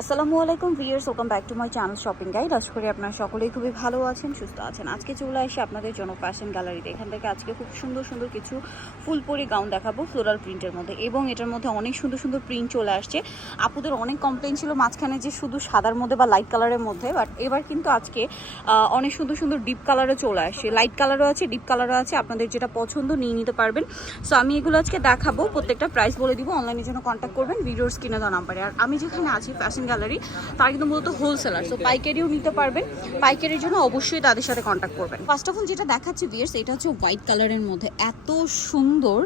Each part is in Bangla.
আসসালামু আলাইকুম viewers welcome back to my channel shopping guide আশা করি আপনারা সকলেই খুবই ভালো আছেন, সুস্থ আছেন। আজকে চলে আসি আপনাদের জন্য ফ্যাশন গ্যালারিতে এখান থেকে আজকে খুব সুন্দর সুন্দর কিছু ফুলপরি গাউন দেখাবো ফ্লোরাল প্রিন্টের মধ্যে। এবং এটার মধ্যে অনেক সুন্দর সুন্দর প্রিন্ট চলে আসছে। আপুদের অনেক কমপ্লেন ছিল মাঝখানে যে শুধু সাদার মধ্যে বা লাইট কালারের মধ্যে বাট এবার কিন্তু আজকে অনেক সুন্দর সুন্দর ডিপ কালারও চলে আসছে। লাইট কালারও আছে ডিপ কালারও আছে, আপনাদের যেটা পছন্দ নিয়ে নিতে পারবেন। সো আমি এগুলো আজকে দেখাবো, প্রত্যেকটা প্রাইস বলে দিব অনলাইনের জন্য কন্ট্যাক্ট করবেন, ভিডিওর স্ক্রিনে দেওয়া নাম্বারে আর আমি যেখানে আছি ফ্যাশন গ্যালারি তারা কিন্তু মূলত হোলসেলার সো পাইকারিও নিতে পারবেন। পাইকারির জন্য অবশ্যই তাদের সাথে কন্ট্যাক্ট করবেন। ফার্স্ট অফ অল যেটা দেখাচ্ছি বিয়ার্স এটা হচ্ছে হোয়াইট কালারের মধ্যে। এত সুন্দর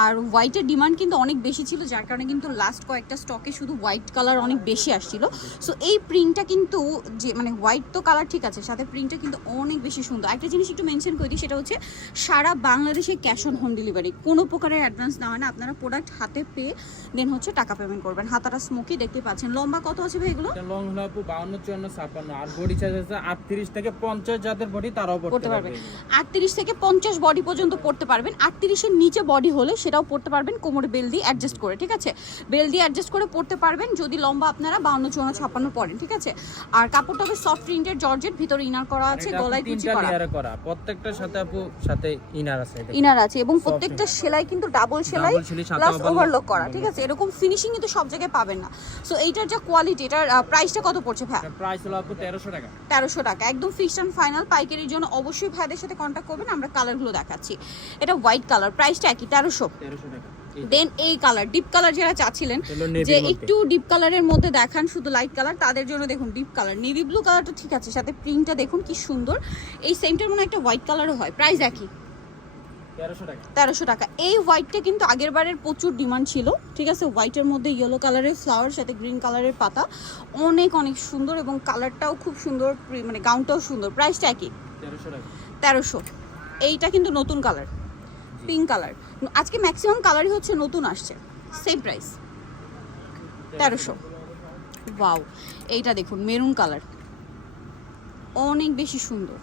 আর হোয়াইটের ডিমান্ড কিন্তু অনেক বেশি ছিল, যার কারণে কিন্তু লাস্ট কয়েকটা স্টকে শুধু হোয়াইট কালার অনেক বেশি আসছিল। সো এই প্রিন্টটা কিন্তু যে মানে হোয়াইট তো কালার ঠিক আছে, সাথে প্রিন্টটা কিন্তু অনেক বেশি সুন্দর। একটা জিনিস একটু মেনশন করে দিই, সেটা হচ্ছে সারা বাংলাদেশে ক্যাশ অন হোম ডেলিভারি কোনো প্রকারের অ্যাডভান্স না হয় না, আপনারা প্রোডাক্ট হাতে পেয়ে দেন হচ্ছে টাকা পেমেন্ট করবেন। হাতাটা স্মোকি দেখতে পাচ্ছেন। লম্বা আছে ভাই এগুলো? লং হলো আপু বাউন্ন চুয়ান্ন ছাপ্পান্ন। আর বডি সাইজ আছে আটত্রিশ থেকে পঞ্চাশ যাদের বডি তারাও পড়তে পারবে। পারবে। আটত্রিশ থেকে পঞ্চাশ বডি পর্যন্ত পড়তে পারবেন। আটত্রিশের নিচে বডি হলে সেটাও পড়তে পারবেন। কোমরে বেল দিয়ে অ্যাডজাস্ট করে ঠিক আছে? বেল দিয়ে অ্যাডজাস্ট করে পড়তে পারবেন। যদি লম্বা আপনারা বাউন্ন চুয়ান্ন ছাপ্পান্ন পড়েন ঠিক আছে? আর কাপড়টা হবে সফট প্রিন্টের জর্জেট ভিতরে ইনার করা আছে গলায় কুচি করা। প্রত্যেকটার সাথে আপু সাথে ইনার আছে ইনার আছে এবং প্রত্যেকটা সেলাই কিন্তু ডাবল সেলাই প্লাস ওভারলক করা করা। ঠিক আছে? এরকম ফিনিশিং কিন্তু সব জায়গায় পাবেন না। সো এইটার যে কোয়ালিটি এটার প্রাইসটা কত পড়ছে ভাই প্রাইস হলো আপু তেরোশো টাকা। তেরোশো টাকা। একদম ফিক্সড অ্যান্ড ফাইনাল পাইকারির জন্য অবশ্যই ভাইদের সাথে কন্ট্যাক্ট করবেন আমরা কালারগুলো দেখাচ্ছি। এটা হোয়াইট কালার প্রাইসটা একই তেরোশো। তেরোশো টাকা। দেন এই কালার ডিপ কালার যারা চাচ্ছিলেন যে একটু ডিপ কালারের মধ্যে দেখান শুধু লাইট কালার তাদের জন্য দেখুন ডিপ কালার নেভি ব্লু কালারটা ঠিক আছে সাথে প্রিন্টটা দেখুন কি সুন্দর। এই সেমটার মনে হয় একটা হোয়াইট কালারও হয়। প্রাইস একই। তেরোশো টাকা। এই হোয়াইটটা কিন্তু আগের বারের প্রচুর ডিমান্ড ছিল ঠিক আছে? হোয়াইটের মধ্যে ইয়েলো কালারের ফ্লাওয়ার সাথে গ্রিন কালারের পাতা। অনেক অনেক সুন্দর এবং কালারটাও খুব সুন্দর মানে গাউনটাও সুন্দর। প্রাইসটা একই। তেরোশো এইটা কিন্তু নতুন কালার পিঙ্ক কালার আজকে ম্যাক্সিমাম কালারই হচ্ছে নতুন আসছে। সেম প্রাইস তেরোশো। ওয়াও এইটা দেখুন মেরুন কালার অনেক বেশি সুন্দর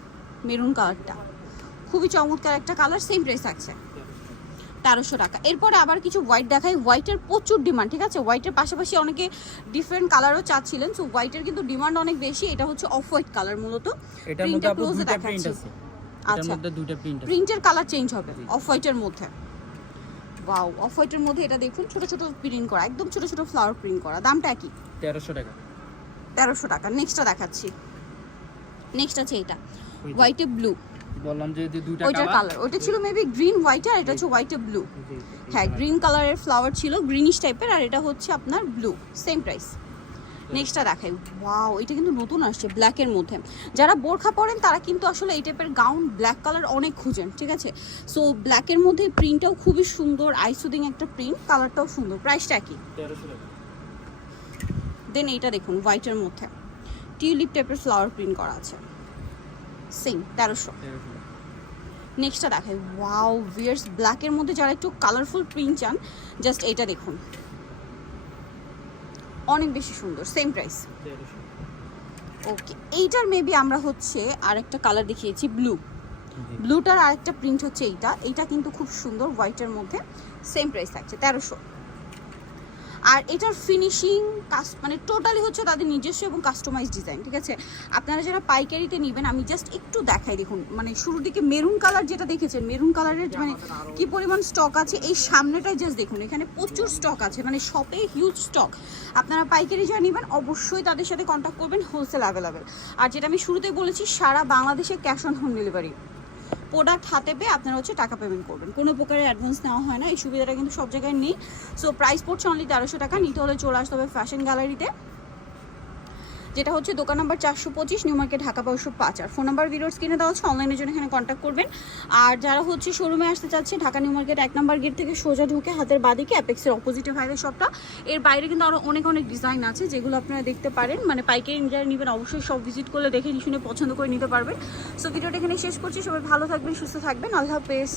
মেরুন কালারটা খুবই চমৎকার একটা কালার সেম প্রাইস থাকছে। তেরোশো টাকা। এরপরে আবার কিছু হোয়াইট দেখাই। হোয়াইটের প্রচুর ডিমান্ড ঠিক আছে? হোয়াইটের পাশাপাশি অনেকে ডিফারেন্ট কালারও চাচ্ছিলেন সো হোয়াইটের কিন্তু ডিমান্ড অনেক বেশি। এটা হচ্ছে অফ হোয়াইট কালার মূলত প্রিন্টটা ক্লোজে দেখাচ্ছি। আচ্ছা। মধ্যে দুইটা প্রিন্ট প্রিন্টের কালার চেঞ্জ হবে অফ হোয়াইটের মধ্যে। ওয়াও অফ হোয়াইটের মধ্যে এটা দেখুন ছোট ছোট প্রিন্ট করা একদম ছোট ছোট ফ্লাওয়ার প্রিন্ট করা। দামটা কি? তেরোশো টাকা। তেরোশো টাকা। নেক্সটটা দেখাচ্ছি। নেক্সট আছে এটা। হোয়াইটে ব্লু বললাম যে যে দুইটা ওইটার কালার ওইটা ছিল মেবি গ্রিন হোয়াইট আর এটা হচ্ছে হোয়াইটে ব্লু হ্যাঁ গ্রিন কালারের ফ্লাওয়ার ছিল গ্রিনিশ টাইপের আর এটা হচ্ছে আপনার ব্লু সেম প্রাইস নেক্সটটা দেখাই। ওয়াও এটা কিন্তু নতুন আসছে ব্ল্যাকের মধ্যে। যারা বোরখা পরেন তারা কিন্তু আসলে এই টাইপের গাউন ব্ল্যাক কালার অনেক খুঁজেন ঠিক আছে? সো ব্ল্যাকের মধ্যে প্রিন্টটাও খুবই সুন্দর আইসুদিং একটা প্রিন্ট কালারটাও সুন্দর। প্রাইসটা টাকা। দেন এইটা দেখুন হোয়াইটের মধ্যে। টিউলিপ টাইপের ফ্লাওয়ার প্রিন্ট করা আছে। সেম তেরোশো। নেক্সটটা দেখাই। ওয়াও ভিয়ার্স ব্ল্যাকের মধ্যে যারা একটু কালারফুল প্রিন্ট চান জাস্ট এটা দেখুন। অনেক বেশি সুন্দর সেম প্রাইস ওকে এইটার মেবি আমরা হচ্ছে আরেকটা কালার দেখিয়েছি ব্লু ব্লুটার আরেকটা প্রিন্ট হচ্ছে এইটা। এইটা কিন্তু খুব সুন্দর হোয়াইটের মধ্যে সেম প্রাইস থাকছে তেরোশো। আর এটার ফিনিশিং মানে টোটালি হচ্ছে তাদের নিজস্ব এবং কাস্টমাইজ ডিজাইন ঠিক আছে? আপনারা যারা পাইকারিতে নেবেন, আমি জাস্ট একটু দেখাই দেখুন। মানে শুরুর দিকে মেরুন কালার যেটা দেখেছেন মেরুন কালারের মানে কি পরিমাণ স্টক আছে, এই সামনেটাই জাস্ট দেখুন, এখানে প্রচুর স্টক আছে মানে শপে হিউজ স্টক আপনারা পাইকারি যারা নেবেন, অবশ্যই তাদের সাথে কন্ট্যাক্ট করবেন হোলসেল অ্যাভেলেবেল আর যেটা আমি শুরুতে বলেছি, সারা বাংলাদেশে cash on home delivery product হাতে পেয়ে আপনারা হচ্ছে টাকা পেমেন্ট করবেন। কোনো প্রকারের অ্যাডভান্স নেওয়া হয় না, এই সুবিধাটা কিন্তু সব জায়গায় নেই। সো প্রাইস পড়ছে অনলি তেরোশো টাকা, নিতে হলে চলে আসতে হবে ফ্যাশন গ্যালারিতে যেটা হচ্ছে দোকান নাম্বার চারশো পঁচিশ নিউ মার্কেট ঢাকা বারোশো পাঁচ। আর ফোন নাম্বার ভিডিওর স্ক্রিনে দেওয়া হচ্ছে অনলাইনের জন্য এখানে কন্ট্যাক্ট করবেন। আর যারা হচ্ছে শোরুমে আসতে চাচ্ছে, ঢাকা নিউ মার্কেট এক নাম্বার গেট থেকে সোজা ঢুকে হাতের বাদিকে অ্যাপেক্সের অপোজিটে ভাইরের শপটা এর বাইরে কিন্তু আরও অনেক অনেক ডিজাইন আছে, যেগুলো আপনারা দেখতে পারেন। মানে পাইকারি যারা নেবেন, অবশ্যই সব ভিজিট করলে দেখে শুনে পছন্দ করে নিতে পারবেন। সো ভিডিওটা এখানে শেষ করছি। সবাই ভালো থাকবেন, সুস্থ থাকবেন। আল্লাহ হাফেজ।